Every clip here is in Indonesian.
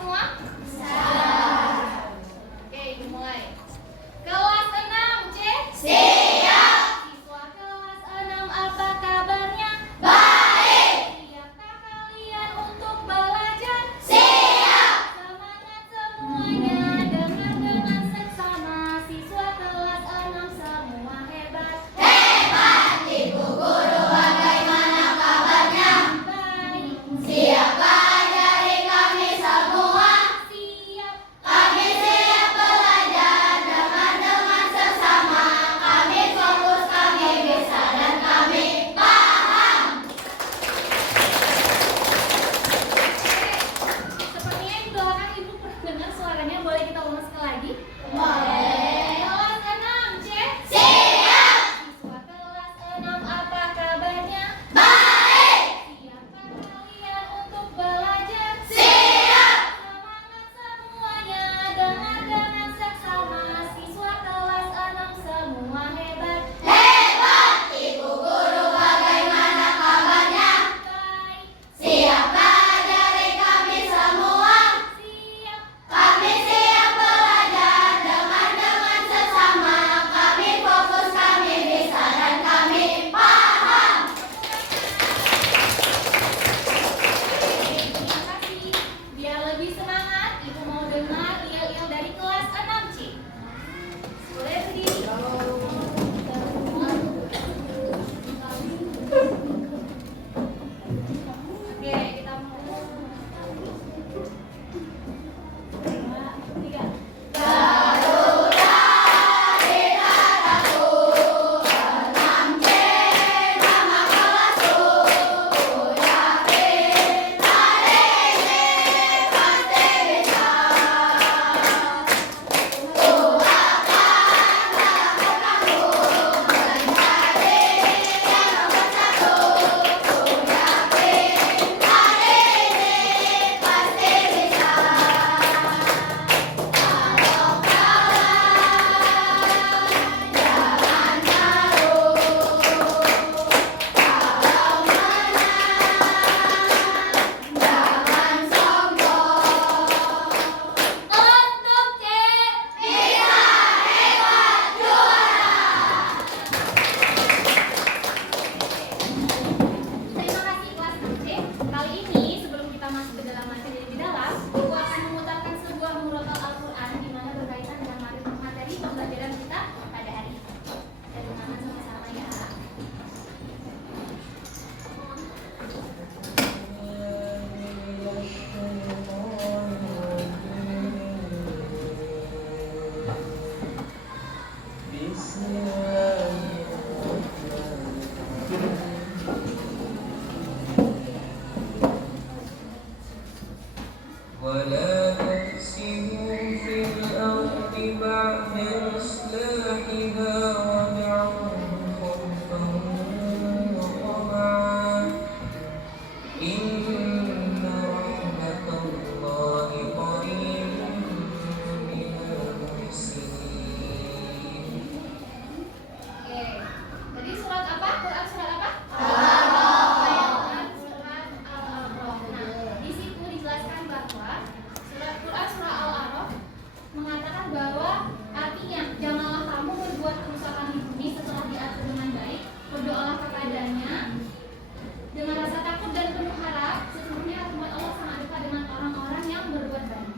semua? Oke, mulai. Kelas 6 C. Siap. Siswa kelas 6 apa kabarnya? Baik. Siapkah kalian untuk belajar? Siap. Semangat semuanya, dengar dengan seksama. Siswa kelas 6 semua hebat. Hebat. Ibu guru bagaimana kabarnya? Baik. Siapkah dari kami semua? Siap. Kami siap belajar dengan seksama. Kami fokus, kami bisa, dan kami paham. Sepertinya di belakang ibu pernah dengar suaranya. Boleh kita ulang sekali lagi? Boleh. Kelas 6 C. Siap. Siswa kelas 6 apa kabarnya? Baik. Siapkah kalian untuk belajar? Siap. Semangat semuanya, dengar dengan seksama. Siswa kelas 6 semua hebat. Hebat. Ibu guru bagaimana kabarnya? Baik. Siapkah dari kami semua? Siap. Kami siap belajar dengan sesama. Kami fokus, kami bisa, dan kami paham. Terima kasih. Biar lebih semangat, ibu mau dengar il-il dari kelas 6 C. Boleh berdiri? Oke, kita mau. 2, 3. Garuda di dadaku, 6C nama kelasku. Ku yakin hari ini pasti bisa. Ku akan melakukanku menjadi yang nomor satu. Ku yakin hari ini pasti bisa. Kalau kalah, jangan malu. Kalau menang, jangan sombong. Untuk C. Bisa hebat juara. Terima kasih kelas 6C. Kali ini sebelum kita masuk ke dalam materi lebih dalam, aku akan memutarkan sebuah murotal Al-Quran di mana berkaitan dengan materi pembelajaran kita pada hari ini. Kita dengarkan sama-sama ya. ولا تفسدوا في الأرض بعد إصلاحها وادعوه خوفا وطمعا إن رحمة الله قريب من المحسنين. Oke. Tadi surat apa? Quran surat apa? Quran surat Al-A'raf. Nah, di situ dijelaskan bahwa Quran surah Al-A'raf mengatakan bahwa artinya janganlah kamu berbuat kerusakan di bumi setelah diatur dengan baik. Berdoalah kepadanya dengan rasa takut dan penuh harap. Sesungguhnya rahmat Allah sangat dekat dengan orang-orang yang berbuat baik.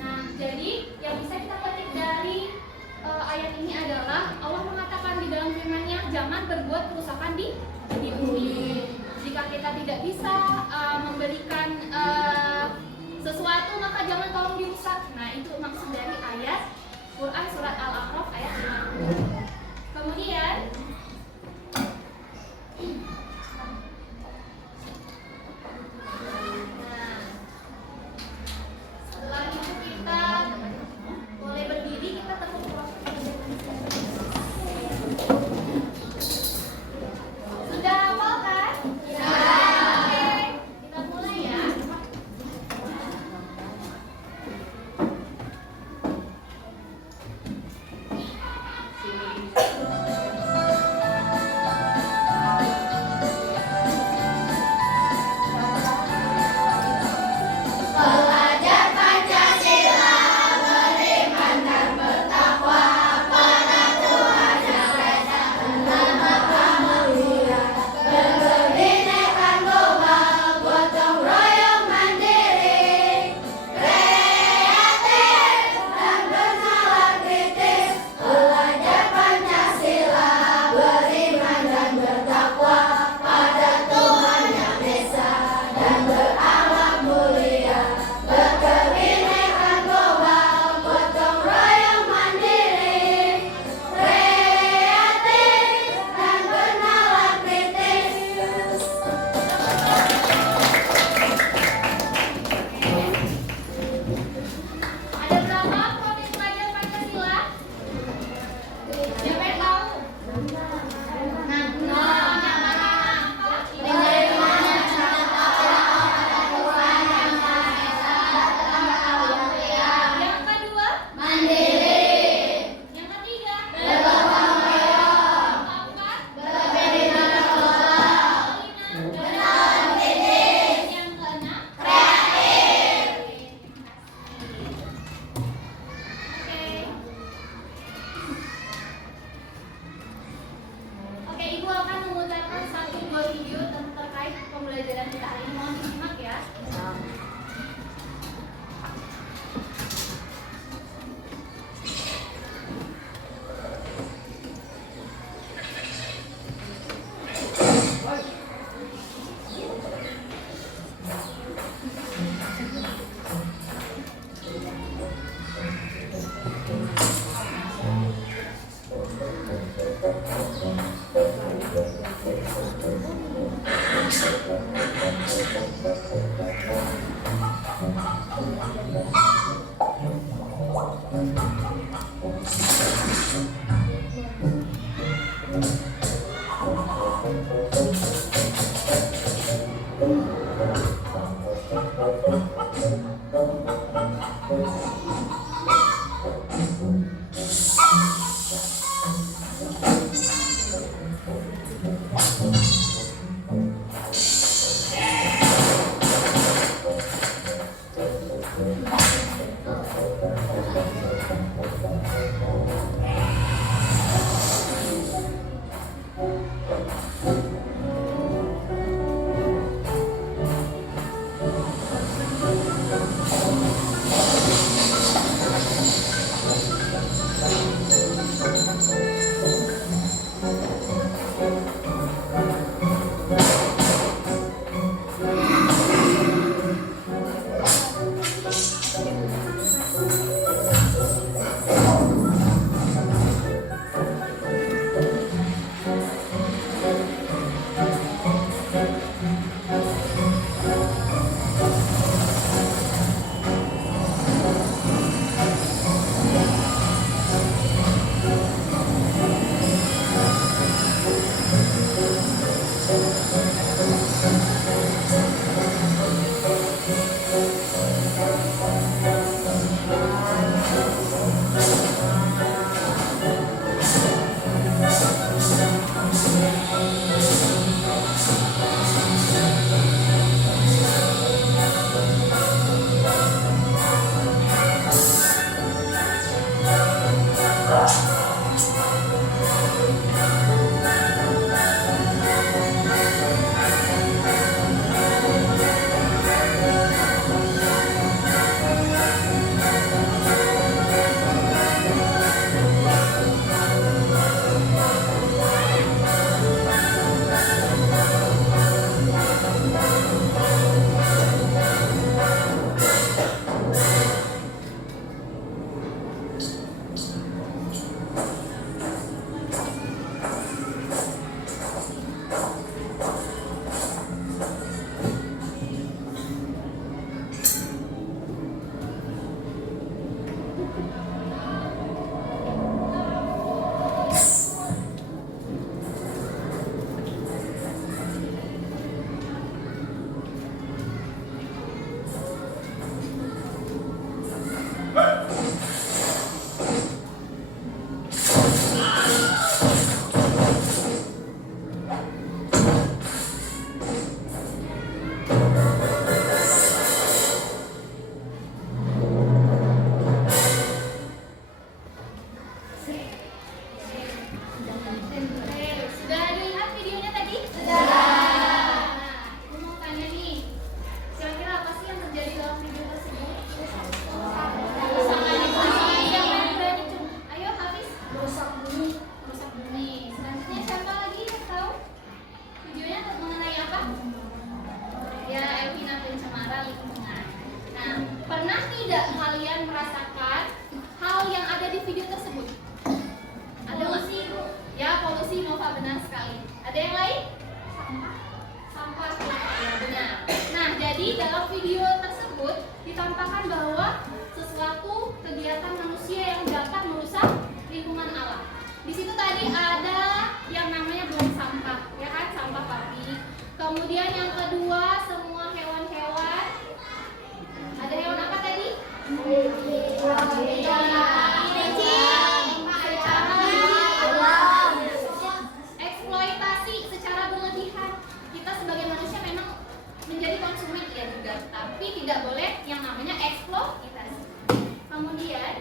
Nah, jadi yang bisa kita petik dari ayat ini adalah Allah mengatakan di dalam firman-Nya jangan berbuat kerusakan di bumi. Jika kita tidak bisa memberikan sesuatu maka jangan tolong dirusak. Nah, itu maksud dari ayat Quran surat Al-A'raf ayat 50. Kemudian setelah itu kita boleh berdiri, kita tepuk sudah hafal kan? Oke, kita mulai ya. Sudah dilihat videonya tadi? Sudah. Aku mau tanya nih, kira-kira apa sih yang terjadi dalam video tersebut? Kerusakan lingkungan yang berani tuh. Ayo Hafiz. Rusak bumi. Rusak bumi. Selanjutnya siapa lagi yang tahu? Videonya mengenai apa? Ya, Elvina pencemaran lingkungan. Nah, pernah tidak kalian merasakan hal yang ada di video tersebut? Ada nggak sih? Ya, polusi, Nova, benar sekali. Ada yang lain? Sampah. Ya, benar. Nah, jadi dalam video tersebut ditampakkan bahwa sesuatu kegiatan manusia yang dapat merusak lingkungan alam. Di situ tadi ada yang namanya buang sampah, ya kan? Sampah pabrik. Kemudian yang kedua, semua hewan-hewan. Ada hewan apa tadi? Eksploitasi secara berlebihan. Kita sebagai manusia memang menjadi konsumen ya juga, tapi tidak boleh yang namanya eksploitasi. Kemudian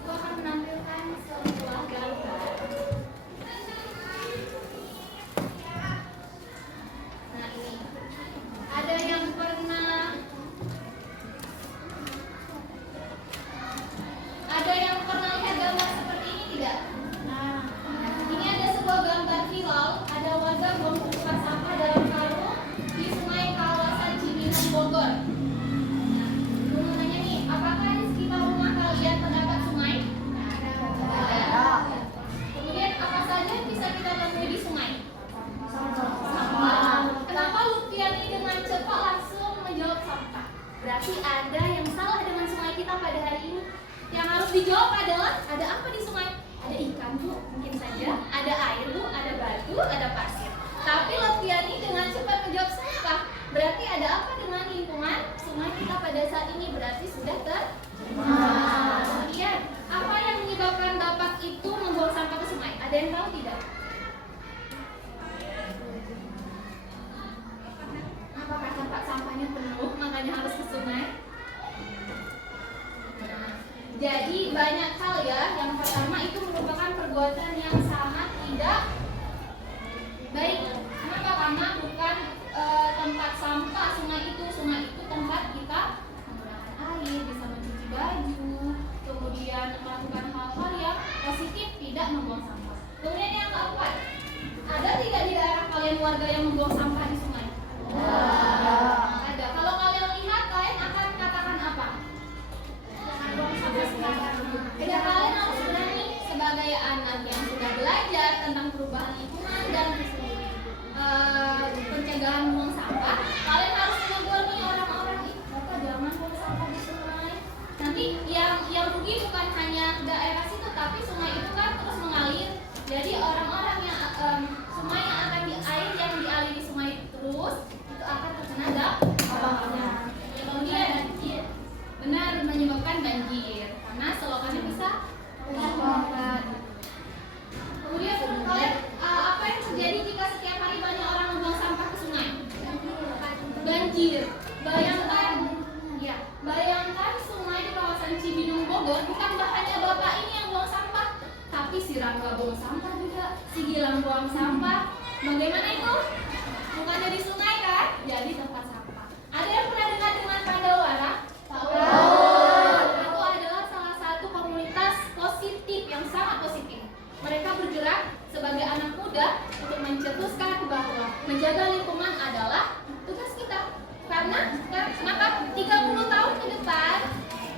aku akan menampilkan sebuah gambar. Nah, ini ada yang pernah lihat gambar seperti ini tidak? Ini ada sebuah gambar viral, ada warga buang tumpukan sampah dalam karung di sungai kawasan Cibinong, Bogor. Nah, aku mau nanya nih, apakah di sekitar rumah kalian terdapat sungai? Ada. Kemudian apa saja yang bisa kita temui di sungai? Sampah. Kenapa Lutfiani dengan cepat langsung menjawab sampah? Berarti ada yang salah dengan sungai kita pada hari ini. Yang harus dijawab adalah ada apa di sungai? Ada ikan Bu, mungkin saja. Ada air Bu, ada batu, ada pasir. Tapi Lutfiani dengan cepat menjawab sampah. Berarti ada apa dengan lingkungan sungai kita pada saat ini? Berarti sudah tercemar. Kemudian apa yang menyebabkan Bapak itu membuang sampah ke sungai? Ada yang tahu tidak? Apakah tempat sampahnya penuh makanya harus ke sungai? Jadi banyak hal ya. Yang pertama itu merupakan perbuatan yang sangat tidak baik. Kenapa? Karena bukan tempat sampah sungai itu. Sungai itu tempat kita menggunakan air, bisa mencuci baju, kemudian melakukan hal-hal yang positif, tidak membuang sampah. Kemudian yang keempat, ada tidak di daerah kalian warga yang membuang sampah di sungai? Ada. Kalau kalian lihat, kalian akan katakan apa? Ya, kalian harus berani sebagai anak yang sudah belajar tentang perubahan lingkungan dan pencegahan membuang sampah. Kalian harus menegur nih orang-orang itu, Bapak jangan buang sampah di sungai. Nanti yang rugi bukan hanya daerah situ, tapi sungai itu kan terus mengalir. Jadi orang-orang yang sungai yang akan air yang dialiri sungai terus itu akan terkena dampaknya. Kemudian benar menyebabkan banjir karena selokannya bisa rusak. Kemudian kalian apa yang terjadi jika setiap hari banyak orang membuang sampah ke sungai? Banjir. Bayangkan sungai di kawasan Cibinong Bogor bukan hanya bapak ini yang buang sampah, tapi si Rangga buang sampah juga, si Gilang buang sampah. Bagaimana itu? Bukannya di sungai kan? Jadi tempat sampah. Ada yang pernah dengar dengan Pandawara? Itu adalah salah satu komunitas positif yang sangat positif. Mereka bergerak sebagai anak muda untuk mencetuskan bahwa menjaga lingkungan adalah tugas kita. Karena kenapa 30 tahun ke depan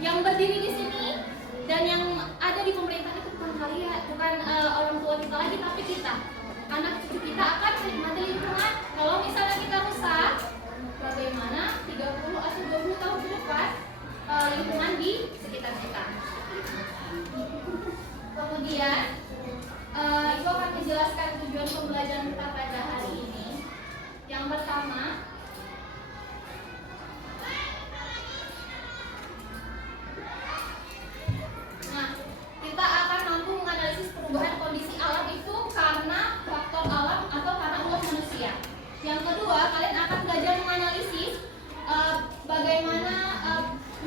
yang berdiri di sini dan yang ada di pemerintahan itu bukan kalian, bukan orang tua kita lagi, tapi kita. Anak cucu kita akan menikmati lingkungan. Kalau misalnya kita rusak, bagaimana 30 atau 20 tahun ke depan lingkungan di sekitar kita. Kemudian Ibu akan menjelaskan tujuan pembelajaran kita pada hari ini. Yang pertama, kita akan mampu menganalisis perubahan kondisi alam itu karena faktor alam atau karena ulah manusia. Yang kedua, kalian akan belajar menganalisis bagaimana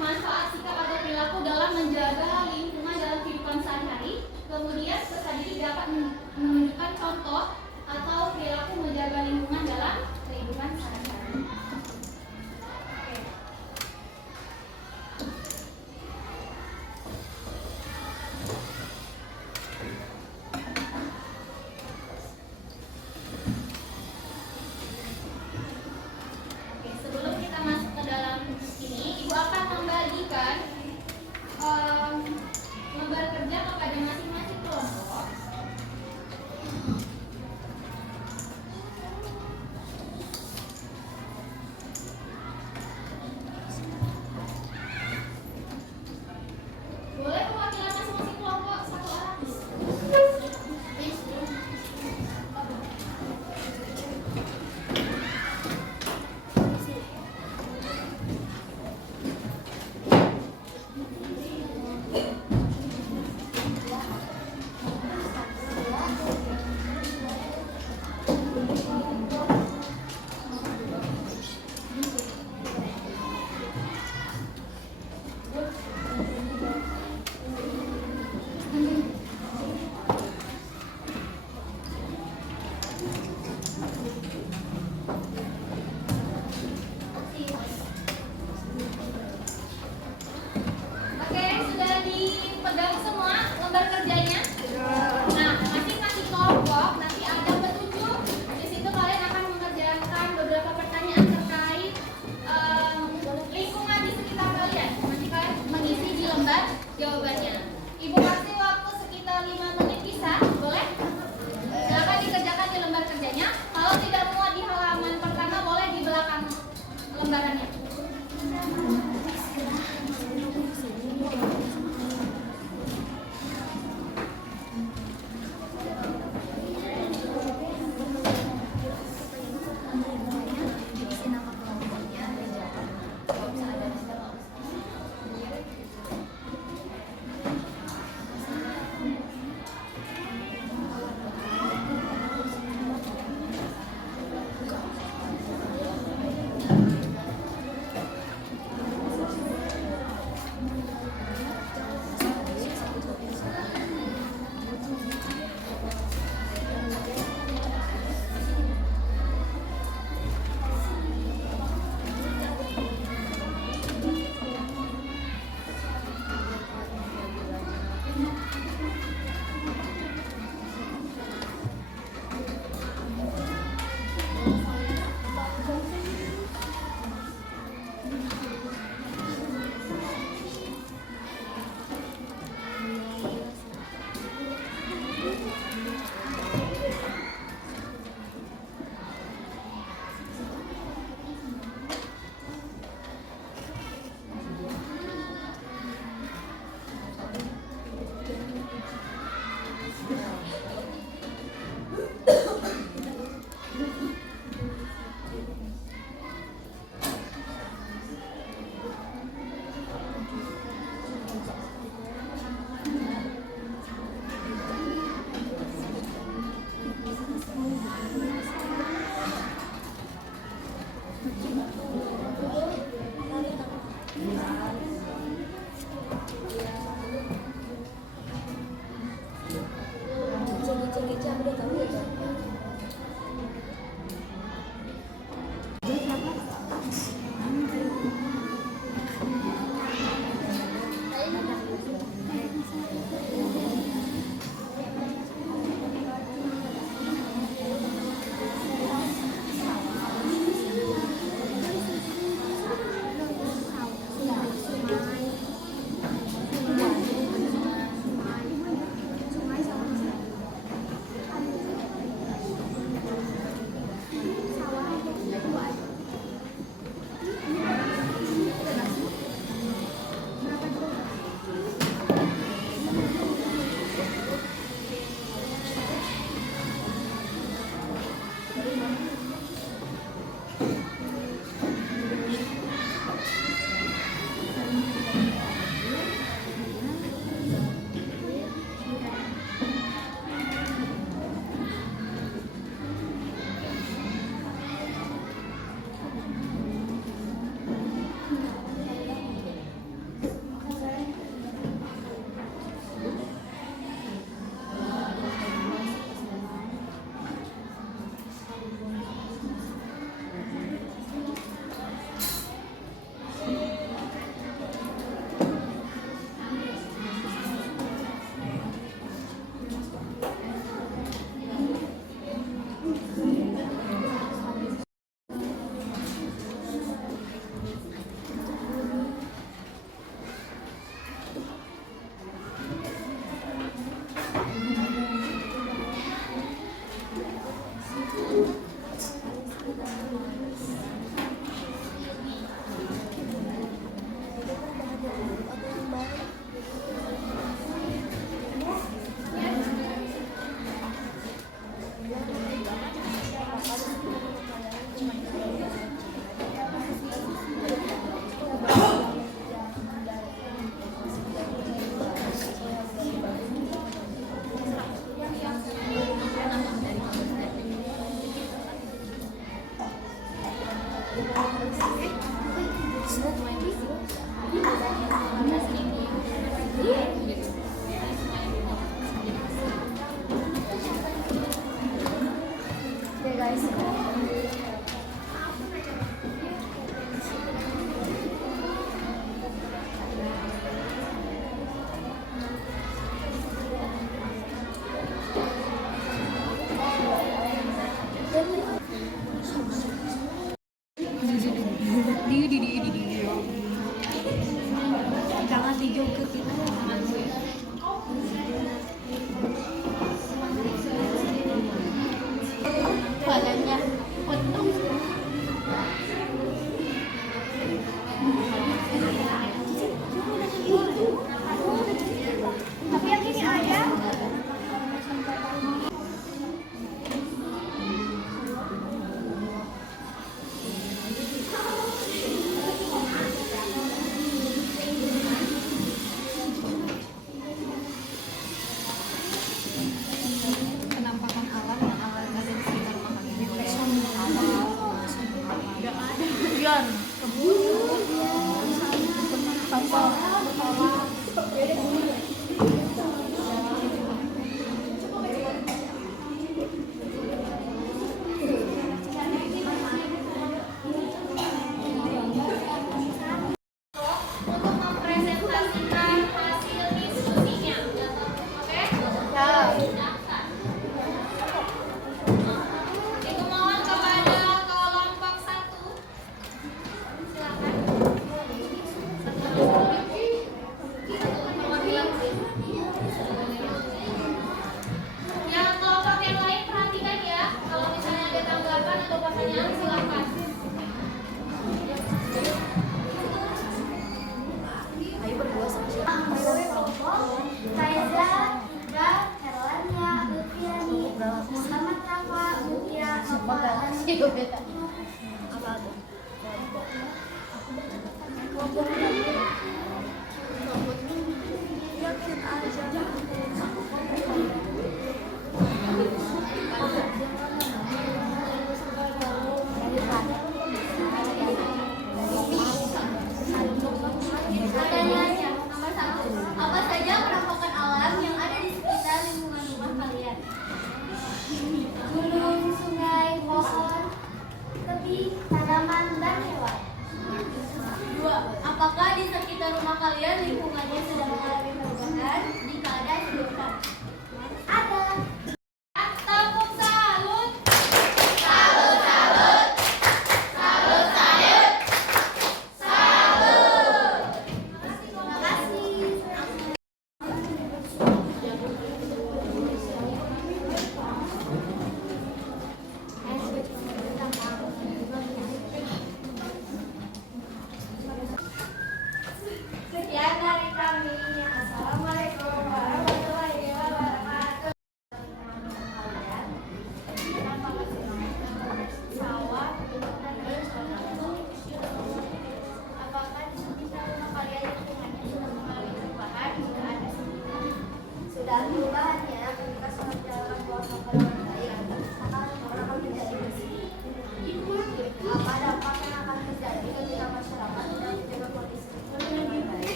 manfaat sikap atau perilaku dalam menjaga lingkungan dalam kehidupan sehari-hari. Kemudian peserta didik dapat menunjukkan contoh atau perilaku menjaga lingkungan dalam kehidupan sehari-hari. Sebelum kita masuk ke dalam ini, Ibu akan membagikan lembar kerja kepada masing-masing kelompok. Boleh perwakilan masing-masing kelompok satu orang. Oke, sudah dipegang semua lembar kerjanya? Nah, masing-masing kelompok nanti ada petunjuk. Di situ kalian akan mengerjakan beberapa pertanyaan terkait lingkungan di sekitar kalian. Nanti kalian mengisi di lembar jawabannya. Ibu kasih waktu sekitar 5 menit, bisa? Boleh? Silakan dikerjakan di lembar kerjanya. Kalau tidak muat di halaman pertama, boleh di belakang lembarannya.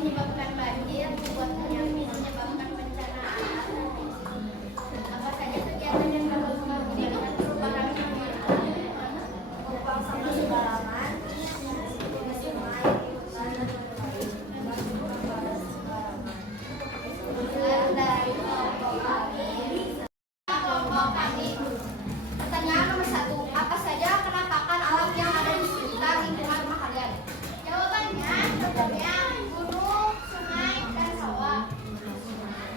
menyebabkan banjir, membuat menyebabkan bencana alam. Apa saja kegiatan yang dapat mengakibatkan perubahan lingkungan alam? Membuang sampah sembarangan, sungai, dari kelompok kami. Pertanyaan nomor 1. Apa saja penampakan alam yang ada di sekitar lingkungan rumah kalian? Jawabannya contohnya gunung, sungai, dan sawah.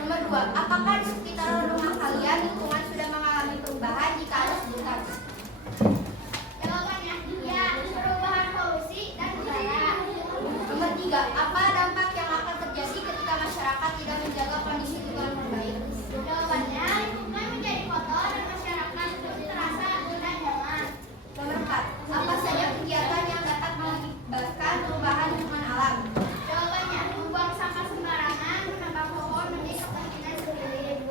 Nomor 2. Apakah di sekitar rumah kalian lingkungan sudah mengalami perubahan jika ada sebutan? Jawabannya ya, perubahan polusi dan udara. Nomor 3. Apa dampak yang akan terjadi ketika masyarakat tidak menjaga kondisi lingkungan yang baik? Jawabannya lingkungan menjadi kotor dan masyarakat terus terasa dan nyaman. Nomor 4. Apa saja kegiatan yang dapat mengakibatkan perubahan lingkungan alam? Jawabannya membuang sampah sembarangan, menambang pohon, menjaga kepentingan sendiri.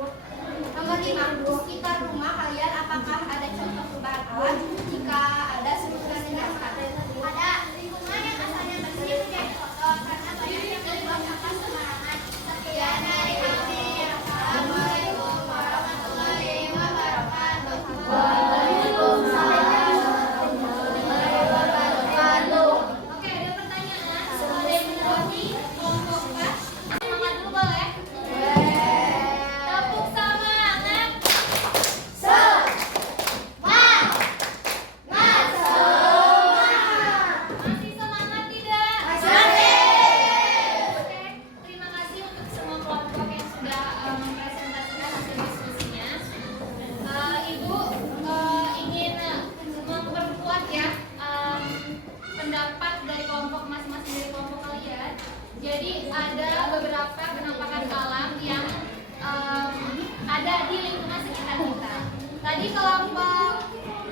Nomor 5. Di sekitar rumah kalian apakah ada contoh perubahan alam? Jika ada, sebutkan dengan kata. Ada. Lingkungan yang asalnya bersih menjadi kotor karena banyak yang membuang sampah sembarangan. Sekian dari kami. Assalamualaikum warahmatullahi wabarakatuh. Waalaikumsalam warahmatullahi wabarakatuh. Oke, ada pertanyaan. Ada yang menjawabnya kelompok K. Semangat dulu boleh? Tepuk semangat. Masih semangat tidak? Oke, terima kasih untuk semua kelompok yang sudah mempresentasikan hasil diskusinya. Ibu ingin memperkuat ya pendapat dari kelompok masing-masing dari kelompok kalian. Jadi ada beberapa penampakan alam yang ada di lingkungan sekitar kita. Tadi kelompok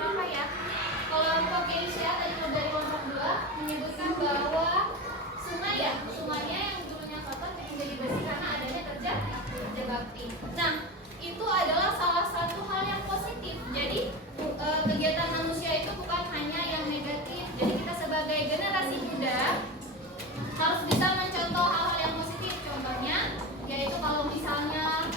apa ya? Kelompok Asia tadi dari kelompok 2 menyebutkan bahwa sungai ya, sungainya yang dulunya kotor menjadi bersih karena adanya kerja bakti. Nah, itu adalah salah satu hal yang positif. Jadi kegiatan manusia itu bukan hanya yang negatif. Jadi kita sebagai generasi muda harus bisa mencontoh hal-hal yang positif. Contohnya yaitu kalau misalnya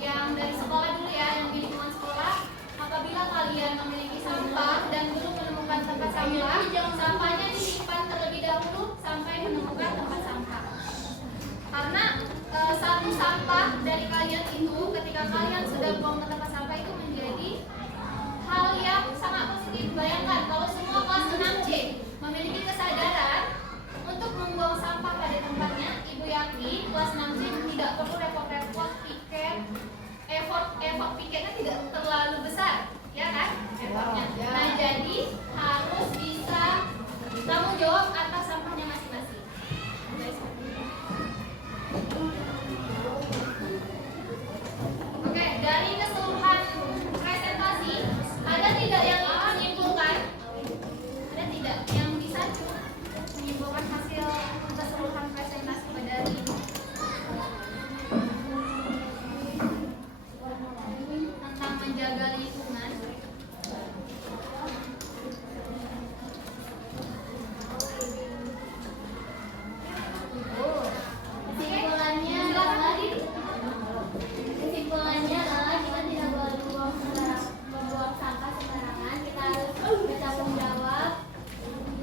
yang dari sekolah dulu ya, yang di lingkungan sekolah, apabila kalian memiliki sampah dan belum menemukan tempat sampah, sampahnya disimpan terlebih dahulu sampai menemukan tempat sampah. Karena satu sampah dari kalian itu ketika kalian sudah buang ke tempat sampah itu menjadi hal yang sangat positif. Bayangkan kalau semua kelas 6C memiliki kesadaran untuk membuang sampah pada tempatnya, ibu yakin kelas 6C tidak perlu repot-repot tiket, effort piketnya tidak terlalu besar, ya kan? Effortnya. Nah, jadi harus bisa tanggung jawab atas sampahnya masing-masing. Oke, dari keseluruhan presentasi, ada tidak yang menyimpulkan? Ada tidak yang bisa menyimpulkan hasil keseluruhan presentasi pada hari ini? Tentang menjaga lingkungan. Kesimpulannya adalah kita tidak boleh membuang sampah sembarangan. Kita harus bertanggung jawab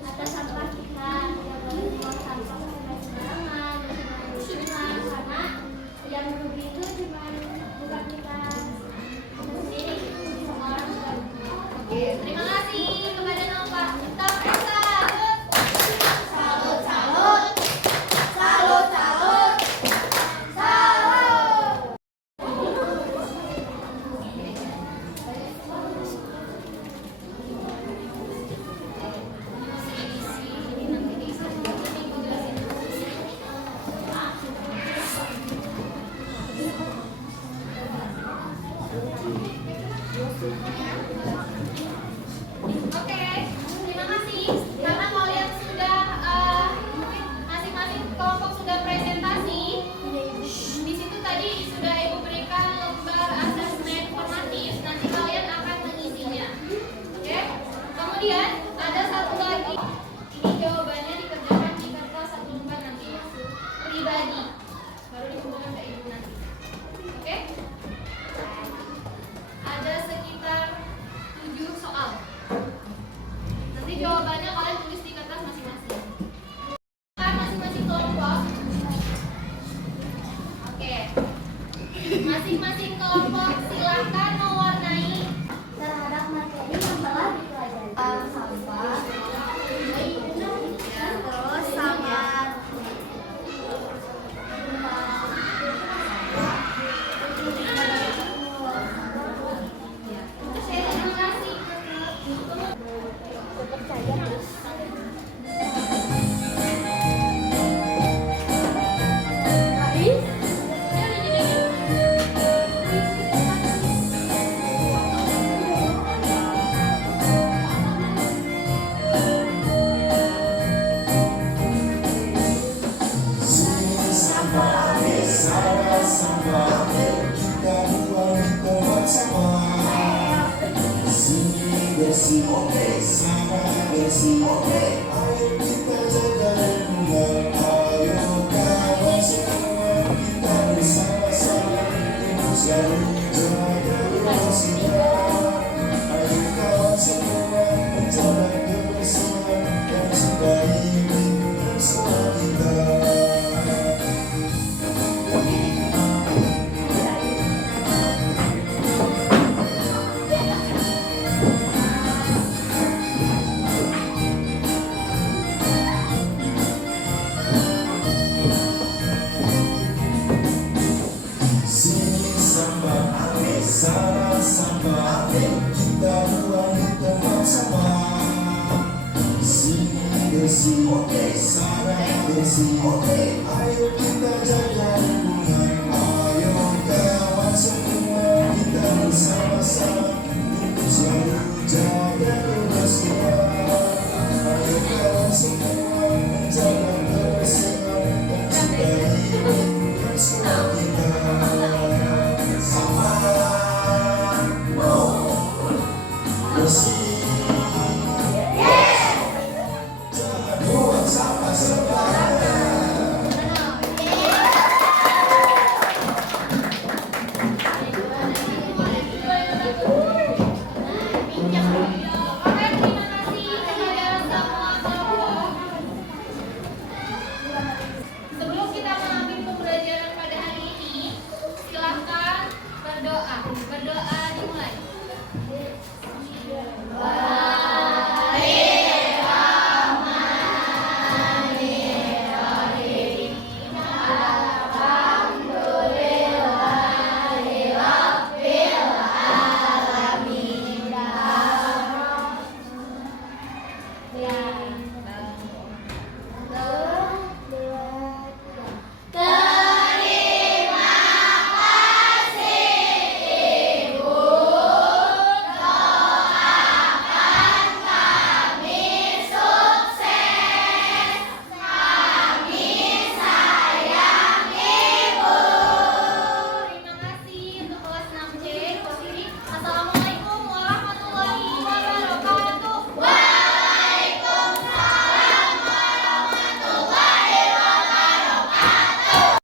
atas sampah kita. Tidak boleh membuang sampah sembarangan karena yang merugi itu cuma bukan kita sendiri, semua orang juga. Oke, terima kasih kepada Nova. Salut. Salut, salut, salut, salut, salut. Oke, terima kasih karena kalian sudah masing-masing kelompok sudah presentasi. Di situ tadi sudah ibu berikan lembar asesmen formatif. Nanti kalian akan mengisinya. Oke. Kemudian ada satu lagi. Ini jawabannya dikerjakan di kertas satu lembar nanti. kelompok? Oke. Masing-masing kelompok silakan mewarnai terhadap materi yang telah dipelajari. Sampah. Terus sama Terima kasih. tetap saja terus. Bersih, oke, sama bersih, oke. Ayo kita jaga lingkungan, ayo kawan semua kita bersama-sama Indonesia jaga kebersihan. Ayo kawan semua menjaga kebersihan dan cintai lingkungan semua kita. Sini sampah, ambil sana sampah, ambil kita buang di tempat sama. Sini bersih, oke, sana bersih, oke. Ayo kita jaga lingkungan, ayo kawan semua kita bersama-sama untuk selalu jaga kebersihan. Ayo kawan semua menjaga kebersihan dan cintai lingkungan semua kita. Bersih, jangan buang sampah sembarangan. Oke, terima kasih kepada semua kelompok. Sebelum kita mengambil pembelajaran pada hari ini, silakan berdoa. Berdoa dimulai.